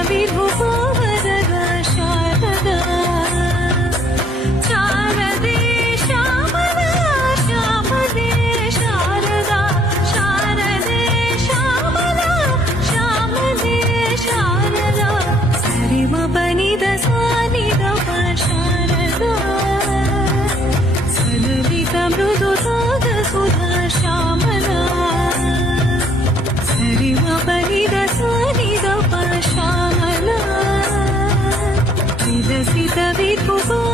विभुवरदा Sharda Sharde Shyamala श्यामदे Sharda Sharde Shyamala श्यामदे Sharda सरिमपनिद सानिदप Sharda सललित मृदुताद Sudha Shyamala सरिमपनिद सानिदप Shyamala विलसित विभुव